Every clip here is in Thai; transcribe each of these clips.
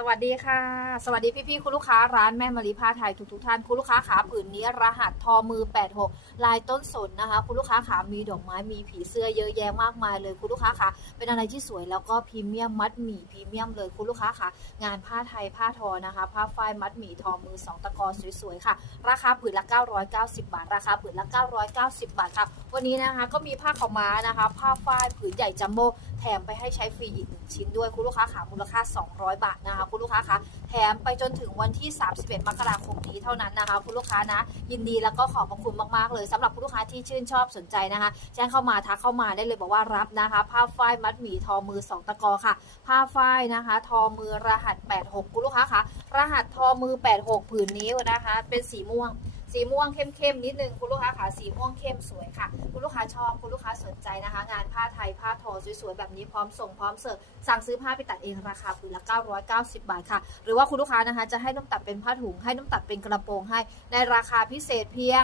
สวัสดีค่ะ สวัสดีพี่ๆคุณลูกค้าร้านแม่มารีผ้าไทยทุกๆท่านคุณลูกค้าขาผืนนี้รหัสทอมือ 86 ลายต้นสนนะคะ คุณลูกค้าขามีดอกไม้มีผีเสื้อเยอะแยะมากมายเลยคุณลูกค้าขาเป็นอะไรที่สวยแล้วก็พรีเมียมมัดหมี่พรีเมียมเลยคุณลูกค้าขางานผ้าไทยผ้าทอนะคะ ผ้าฝ้ายมัดหมี่ทอมือสองตะกอสวยๆค่ะ ราคาผืนละ 990 บาท ราคาผืนละ 990 บาทค่ะวันนี้นะคะก็มีผ้าขาวม้านะคะ ผ้าฝ้ายผืนใหญ่จัมโบ้แถมไปให้ใช้ฟรีอีกหนึ่งชิ้นด้วยคุณลูกค้าขามูลค่า 200 บาทนะคะคุณลูกค้าคะแถมไปจนถึงวันที่ 31 มกราคมนี้เท่านั้นนะคะคุณลูกค้านะ ยินดีแล้วก็ขอบพระคุณมากๆเลยสำหรับคุณลูกค้าที่ชื่นชอบสนใจนะคะแจ้งเข้ามาทักเข้ามาได้เลยบอกว่ารับนะคะ ผ้าฝ้ายมัดหมี่ทอมือ 2 ตะกอค่ะ ผ้าฝ้ายนะคะ ทอมือรหัส 86 คุณลูกค้าคะรหัสทอมือ 86ผืนนี้นะคะ เป็นสีม่วง สีม่วงเข้มๆนิดนึงคุณลูกค้าขาสีม่วงเข้มสวยค่ะ คุณลูกค้าชอบคุณลูกค้าสนใจนะคะ งานผ้าไทยผ้าทอสวยๆแบบนี้พร้อมส่งพร้อมเสิร์ฟสั่งซื้อผ้าไปตัดเองราคาผืนละ 990 บาทค่ะ หรือว่าคุณลูกค้านะคะจะให้น้ำตัดเป็นผ้าถุงให้น้ำตัดเป็นกระโปรงให้ ในราคาพิเศษเพียง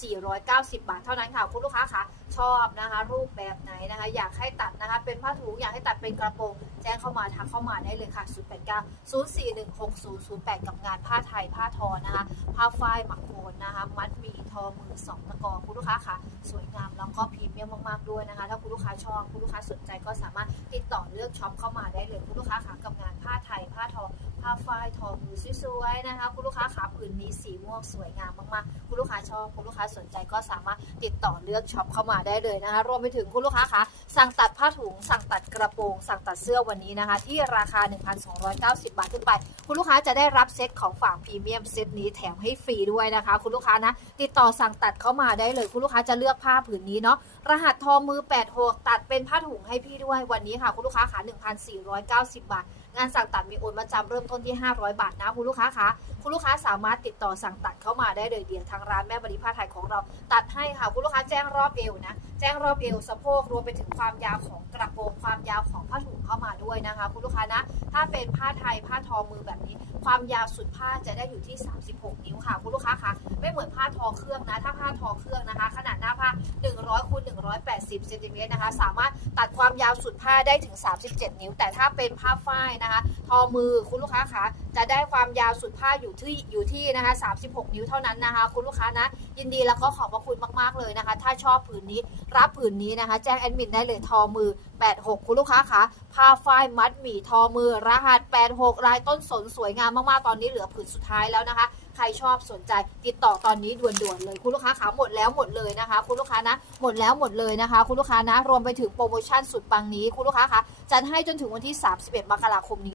1,490 บาทเท่านั้นค่ะ คุณลูกค้าคะชอบนะคะ รูปแบบไหนนะคะ อยากให้ตัดนะคะ เป็นผ้าถุงอยากให้ตัดเป็นกระโปรง แจ้งเข้ามาทักเข้ามาได้เลยค่ะ 089 0416008 กับงานผ้าไทยผ้าทอนะคะ ผ้าฝ้ายหมักโคนนะคะ มัดมีทอมือสองตะกอคุณลูกค้าค่ะ สวยงามแล้วก็พรีเมียมมากๆด้วยนะคะ ถ้าคุณลูกค้าชอบคุณลูกค้าสนใจก็สามารถติดต่อเลือกช็อปเข้ามาได้เลยคุณลูกค้าค่ะกับงานผ้าไทยผ้าทอผ้าฝ้ายทอมือสวยๆนะคะคุณลูกค้าขาผืนนี้สีม่วงสวยงามมากๆ คุณลูกค้าชอบคุณลูกค้าสนใจก็สามารถติดต่อเลือกช็อปเข้ามาได้เลยนะคะรวมไปถึงคุณลูกค้าคะสั่งตัดผ้าถุงสั่ง ระโปรงสั่งตัดเสื้อวันนี้นะคะ ที่ราคา 1,290 บาทขึ้นไป คุณลูกค้าจะได้รับเซ็ตของฝากพรีเมียมเซ็ตนี้แถมให้ฟรีด้วยนะคะ คุณลูกค้านะ ติดต่อสั่งตัดเข้ามาได้เลย คุณลูกค้าจะเลือกผ้าผืนนี้เนาะรหัสทอมือ 86 ตัดเป็นผ้าถุงให้พี่ด้วยวันนี้ค่ะ คุณลูกค้าขา1,490 บาทงานสั่งตัดมีโอนมาจำเริ่มต้นที่ 500 บาทนะคุณลูกค้าคะคุณลูกค้าสามารถติดต่อสั่งตัดเข้ามาได้เลยเดี๋ยวทางร้านแม่บริผ้าไทยของเราตัดให้ค่ะคุณลูกค้าแจ้งรอบเอวนะแจ้งรอบเอวสะโพกรวมไปถึงความยาวของกระโปรงความยาวของผ้าถุงเข้ามาด้วยนะคะ คุณลูกค้านะ ถ้าเป็นผ้าไทยผ้าทอมือแบบนี้ ความยาวสุดผ้าจะได้อยู่ที่ 36 นิ้วค่ะ คุณลูกค้าคะไม่เหมือนผ้าทอเครื่องนะ ถ้าผ้าทอเครื่องนะคะ ขนาดหน้าผ้า 100คูณ180เซนติเมตรนะคะ สามารถตัดความยาวสุดผ้าได้ถึง 37 นิ้ว แต่ถ้าเป็นผ้าฝ้ายนะคะ ทอมือคุณลูกค้าคะจะได้ความยาวสุดผ้าอยู่ที่อยู่ที่นะคะ 36 นิ้วเท่านั้นนะคะ คุณลูกค้านะยินดีแล้วก็ขอบพระคุณมาก ๆ เลยนะคะ ถ้าชอบผืนนี้รับผืนนี้นะคะ แจ้งแอดมินได้เลยทอมือ 86 คุณลูกค้าคะผ้าฝ้ายมัดหมี่ทอมือ รหัส 86 ลายต้นสนสวยงามมากๆ ตอนนี้เหลือผืนสุดท้ายแล้วนะคะ ใครชอบสนใจติดต่อตอนนี้ด่วนๆเลย คุณลูกค้าขาหมดแล้วหมดเลยนะคะ คุณลูกค้านะหมดแล้วหมดเลยนะคะ คุณลูกค้านะรวมไปถึงโปรโมชั่นสุดปังนี้ คุณลูกค้าคะจัดให้จนถึงวันที่ 31 มกราคมนี้